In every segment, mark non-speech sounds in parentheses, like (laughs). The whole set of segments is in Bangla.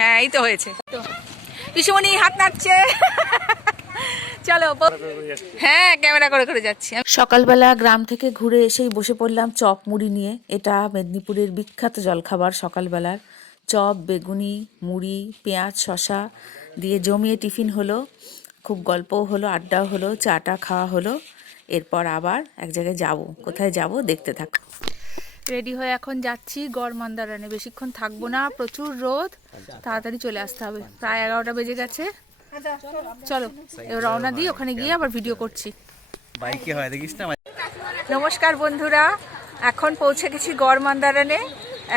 হ্যাঁ এই তো হয়েছে। পিসুমণি হাত নাড়ছে। হ্যাঁ ক্যামেরা করে করে যাচ্ছি। সকালবেলা গ্রাম থেকে ঘুরে এসেই বসে পড়লাম চপ মুড়ি নিয়ে। এটা মেদিনীপুরের বিখ্যাত জলখাবার সকালবেলার। চপ, বেগুনি, মুড়ি, পেঁয়াজ শশা দিয়ে জমিয়ে টিফিন হলো। খুব গল্পও হলো, আড্ডাও হলো, চাটা খাওয়া হলো। এরপর আবার এক জায়গায় যাব। কোথায় যাব দেখতে থাকো। রেডি হয়ে এখন যাচ্ছি। গড় মন্দারানে। বেশিক্ষণ থাকব না। প্রচুর রোদ। তাড়াতাড়ি চলে আসতে হবে। প্রায় এগারোটা বেজে গেছে। চলো এবার রওনা দিই। ওখানে গিয়ে আবার ভিডিও করছি। বাইকে হয় দেখিস না? নমস্কার বন্ধুরা। এখন পৌঁছে গেছি গড় মান্দারানে।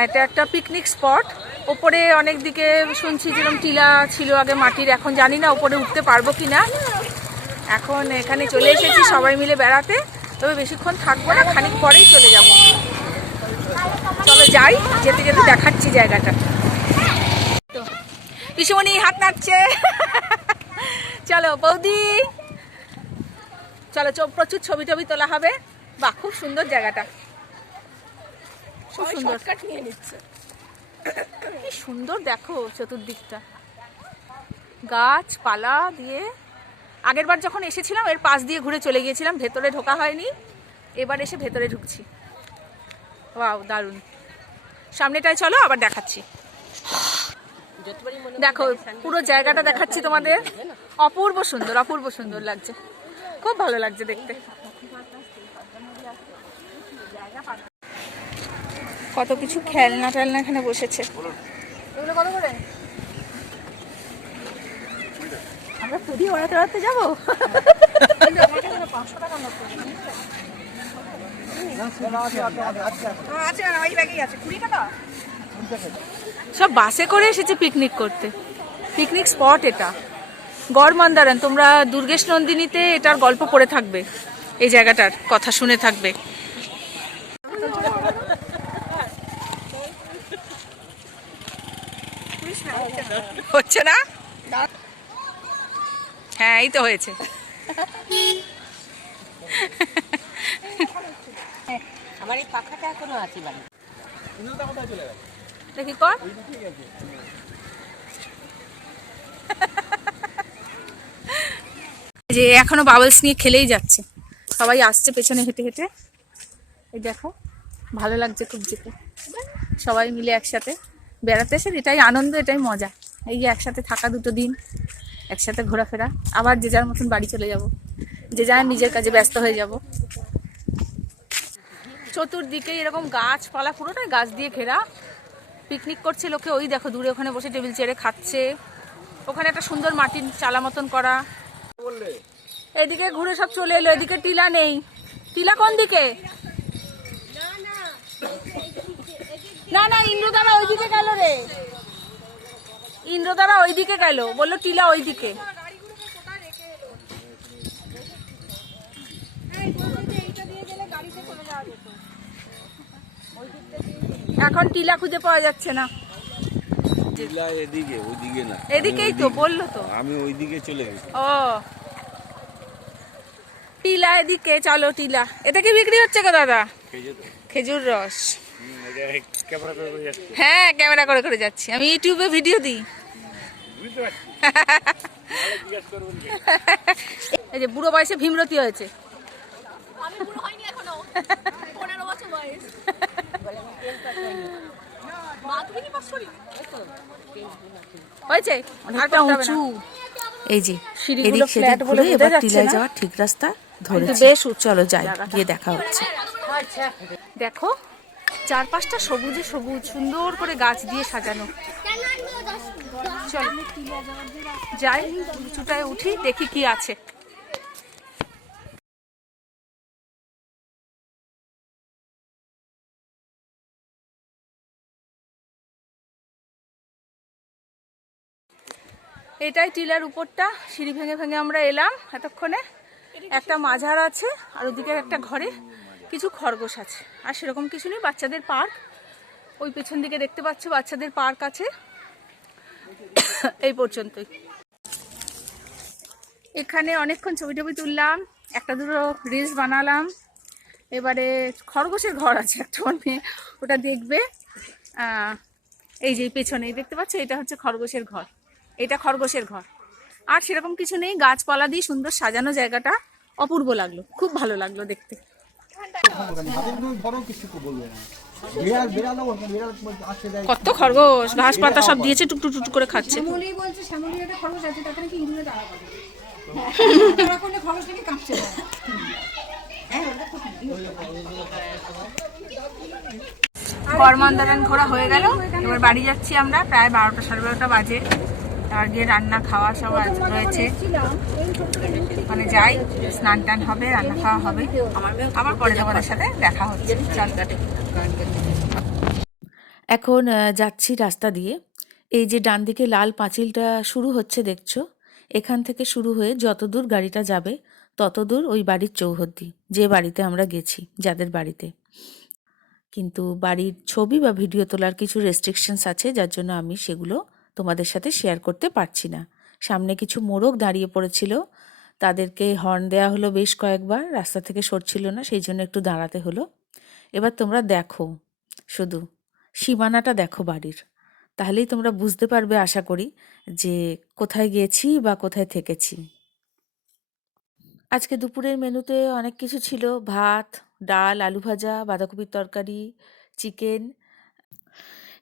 এটা একটা পিকনিক স্পট ওপরে অনেক দিকে শুনছি যেরকম টিলা ছিল আগে মাটির। এখন জানি না ওপরে উঠতে পারব কি না এখন এখানে চলে এসেছি সবাই মিলে বেড়াতে। তবে বেশিক্ষণ থাকব না। খানিক পরেই চলে যাব। চলো যাই যেতে যেতে দেখাচ্ছি জায়গাটা। পিসুমণি হাত নাড়ছে। চলো বৌদি। চলো চ- প্রচুর ছবি টবি তোলা হবে। বাহ খুব সুন্দর জায়গাটা। খুব সুন্দর। কি সুন্দর দেখো চতুর্দিকটা। গাছপালা দিয়ে। আগের বার যখন এসেছিলাম এর পাশ দিয়ে ঘুরে চলে গিয়েছিলাম ভেতরে ঢোকা হয়নি। এবার এসে ভেতরে ঢুকছি। ওয়াও দারুণ। সামনেটায় চলো আবার দেখাচ্ছি। দেখো পুরো জায়গাটা দেখাচ্ছি তোমাদের। অপূর্ব সুন্দর অপূর্ব সুন্দর লাগছে। খুব ভালো লাগছে দেখতে। কত কিছু খেলনা টেলনা এখানে বসেছে। এগুলো কত করে? আমরা পুরি ওড়াতে ওড়াতে যাব? (laughs) কুড়ি টাকা সব বাসে করে এসেছে পিকনিক করতে। পিকনিক স্পট এটা। গড় মন্দারান তোমরা দুর্গেশ নন্দিনীতে এটার গল্প পড়ে থাকবে। এই জায়গাটার কথা শুনে থাকবে। হচ্ছে না? হ্যাঁ এই তো হয়েছে। আমার এই পাখাটা এখনও আছে বাড়ি। দেখি কর। যে এখনও বাবলস নিয়ে খেলেই যাচ্ছে। সবাই আসছে পেছনে হেঁটে হেঁটে। এই দেখো ভালো লাগছে খুব যেতে সবাই মিলে একসাথে বেড়াতে এসে এটাই আনন্দ এটাই মজা। এই যে একসাথে থাকা দুটো দিন একসাথে ঘোরাফেরা। আবার যে যার মতন বাড়ি চলে যাব। যে যার নিজের কাজে ব্যস্ত হয়ে যাব। চতুর্দিকে এরকম গাছপালা, পুরোটাই গাছ দিয়ে ঘেরা। পিকনিক করছে লোকে, ওই দেখো দূরে ওখানে বসে টেবিল চেয়ারে খাচ্ছে। ওখানে একটা সুন্দর মাটির চালা মতন করা। এদিকে ঘুরে সব চলে এলো, এদিকে টিলা নেই। টিলা কোন দিকে? না না, ইন্দ্রদারা ওইদিকে গেল রে। ইন্দ্রদারা ওইদিকে গেল, বলল টিলা ওইদিকে। এখন টিলা খুঁজে পাওয়া যাচ্ছে না। টিলা এদিকে ওইদিকে না। এদিকেই তো বলল তো। আমি ওইদিকে চলে গেছি। ও। টিলা এদিকে চলো টিলা। এটা কি বিক্রি হচ্ছে গো দাদা? খেজুর। রস। হ্যাঁ ক্যামেরা করে করে যাচ্ছি। আমি ইউটিউবে ভিডিও দিই। এই যে বুড়ো বয়সে ভীমরতি হয়েছে। হয়েছে? আর করতে এই যে এদিক সেদিক ঘুরে এবার টিলায় যাওয়ার ঠিক রাস্তা ধরেছি। বেশ চলো যাই গিয়ে দেখা হচ্ছে। দেখো চারপাশটা সবুজে সবুজ সুন্দর করে গাছ দিয়ে সাজানো। চল যাই উঁচুটায় উঠি দেখি কি আছে। এটাই টিলার উপরটা, সিঁড়ি ভেঙে ভেঙে আমরা এলাম এতক্ষণে। একটা মাঝার আছে আর ওদিকে একটা ঘরে কিছু খরগোশ আছে। আর সেরকম কিছু নেই, বাচ্চাদের পার্ক। ওই পেছন দিকে দেখতে পাচ্ছ, বাচ্চাদের পার্ক আছে। এই পর্যন্তই। এখানে অনেকক্ষণ ছবি টবি তুললাম, একটা দুটো রিলস বানালাম। এবারে খরগোশের ঘর আছে একটা মেয়ে ওটা দেখবে। এই যে পেছনে দেখতে পাচ্ছ, এটা হচ্ছে খরগোশের ঘর। এটা খরগোশের ঘর। আর সেরকম কিছু নেই গাছপালা দিয়ে সুন্দর সাজানো জায়গাটা অপূর্ব লাগল খুব ভালো লাগল দেখতে। কত খরগোশ ঘাস পাতা সব দিয়েছে টুকটুক টুক করে খাচ্ছে। শ্যামলি বলছে শ্যামলি একটা খরগোশ আছে তাতে নাকি ইঁদুরে তাড়া করে তাড়া করলে খরগোশটাকে কাঁপছে না। গরমান্দারান ঘোরা হয়ে গেল এবার বাড়ি যাচ্ছি আমরা প্রায় বারোটা সাড়ে বারোটা বাজে। আর গিয়ে রান্না, খাওয়া সব রয়েছে। মানে যাই, স্নান টান হবে, রান্না খাওয়া হবে। আবার পরে তোমাদের সাথে দেখা হচ্ছে। চল। এখন যাচ্ছি রাস্তা দিয়ে। এই যে ডান দিকে লাল পাঁচিলটা শুরু হচ্ছে, দেখছ? এখান থেকে শুরু হয়ে যতদূর গাড়িটা যাবে, ততদূর ওই বাড়ির চৌহদ্দি, যে বাড়িতে আমরা গেছি, যাদের বাড়িতে। কিন্তু বাড়ির ছবি বা ভিডিও তোলার কিছু রেস্ট্রিকশনস আছে, যার জন্য আমি সেগুলো তোমাদের সাথে শেয়ার করতে পারছি না। সামনে কিছু মোরগ দাঁড়িয়ে পড়েছিল। তাদেরকে হর্ন দেওয়া হলো বেশ কয়েকবার। রাস্তা থেকে সরছিল না, সেই জন্য একটু দাঁড়াতে হলো। এবার তোমরা দেখো। শুধু সীমানাটা দেখো বাড়ির। তাহলেই তোমরা বুঝতে পারবে, আশা করি, যে কোথায় গেছি বা কোথায় থেকেছি। আজকে দুপুরের মেনুতে অনেক কিছু ছিল। ভাত, ডাল, আলু ভাজা, বাঁধাকপির তরকারি, চিকেন।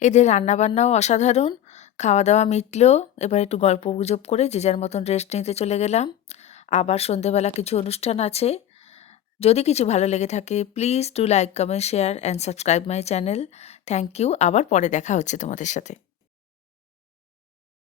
এদের রান্নাবান্নাও অসাধারণ। খাওয়া দাওয়া মিটলো, এবার একটু গল্প গুজব করে যে যার মতন রেস্ট নিতে চলে গেলাম। আবার সন্ধেবেলা কিছু অনুষ্ঠান আছে। যদি কিছু ভালো লেগে থাকে please do like comment share and subscribe my channel thank you আবার পরে দেখা হচ্ছে তোমাদের সাথে।